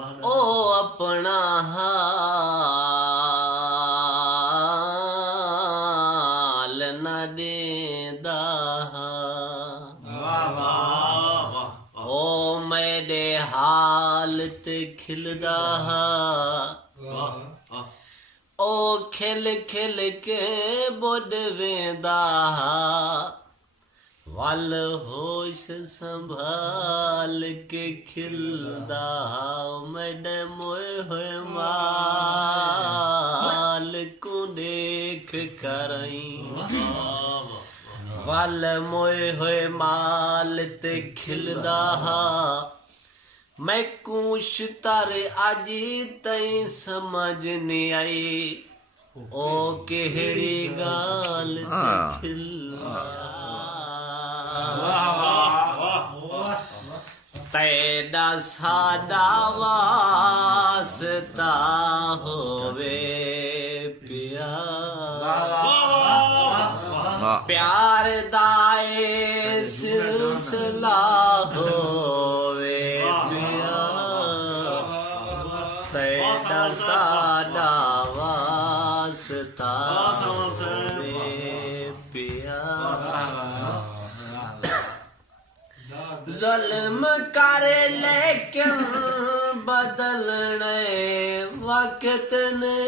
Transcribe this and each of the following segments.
ओ अपना हाल न देंदा ओ मेरे हाल ते खिलदा ओ खिल खिल के बुड वेंदा वल होश संभाल के खिलदा मैंने मोए होए माल को देख करई वल मोए होए माल ते खिलदा मैं कुछ तारे आजी तई समझ नहीं आई ओ केहड़ी गाल ते खिलदा तेरा सादा वास्ता होवे पिया प्यार दाए सिलसिला होवे पिया तेरा सादा वास्ता होवे पिया ज़ुल्म करे लेकिन बदलने वक्त ने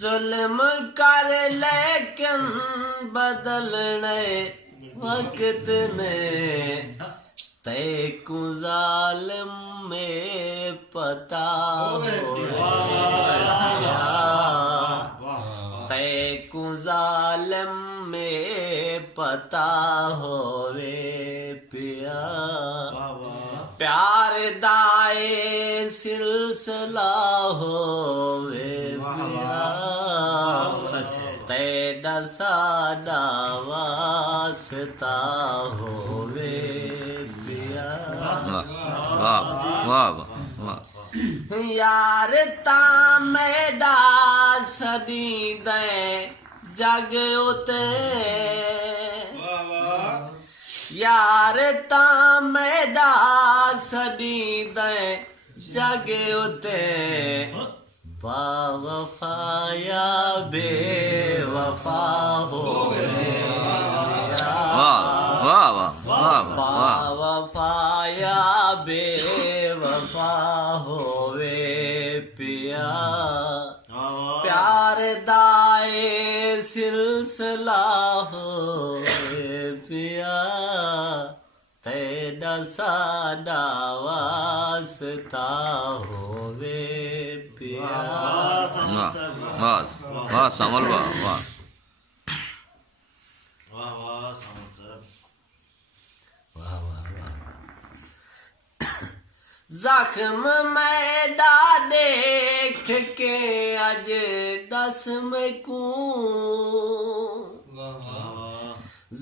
ज़ुल्म करे लेकिन बदलने वक्त ने तेकु ज़ालिम में पता होया तेकु ज़ालिम में पता होवे पिया प्यार दाए सिलसिला होवे पिया तेरा सादा वास्ता होवे पिया यार ता मेरा सदी दे जग उते यार ता मेरा सदी दे जग उते बावफाया बेवफा होवे बावफाया बेवफा होवे पिया प्यार दाए सिलसिला होवे पिया तेरा सादा वास्ता होवे पिया वाह समल वाह वाह जख्म मैदा देख के अज दस में को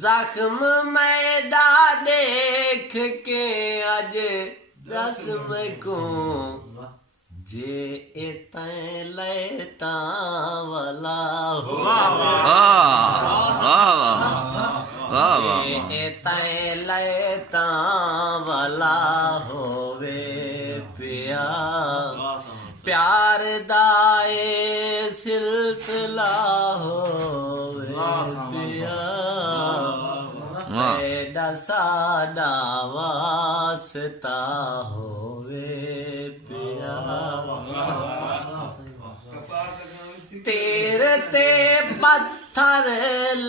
जख्म मैदा देख के अज दस में को जे तैं लेता वाला हो जे तैं लेता वाला होवे पिया प्यार दाए सिलसिला होवे पिया तेरा सादा वास्ता होवे पिया तेरे ते पत्थर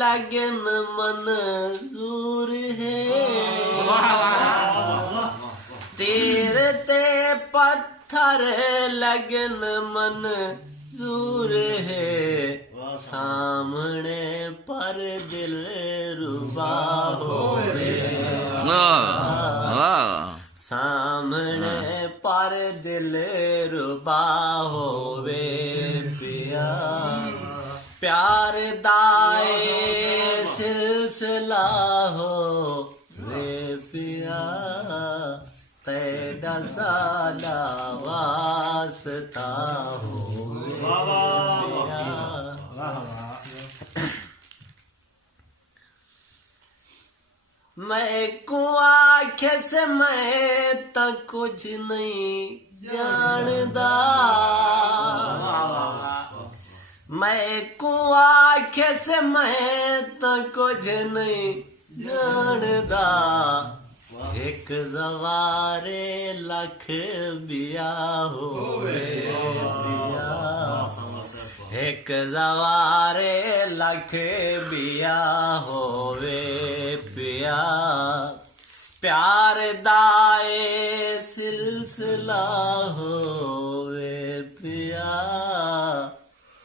लगन मंजूर है तेरे ते पत्थर लगन मंजूर है सामने पर दिल रुबा होवे सामने पर दिल रुबा होवे पिया प्यार दाए सिलसिला होवे पिया तेरा सादा वास्ता होवे पिया मैं को आखे से मैं तो कुछ नहीं जानदा मैं को आखे से मैं तो कुछ नहीं जानदा एक सवारे लख बिया होवे पिया एक सवारे लख बिया होवे पिया प्यार दाए सिलसिला होवे पिया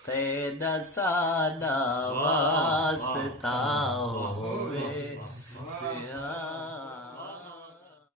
तेरा सादा वास्ता हो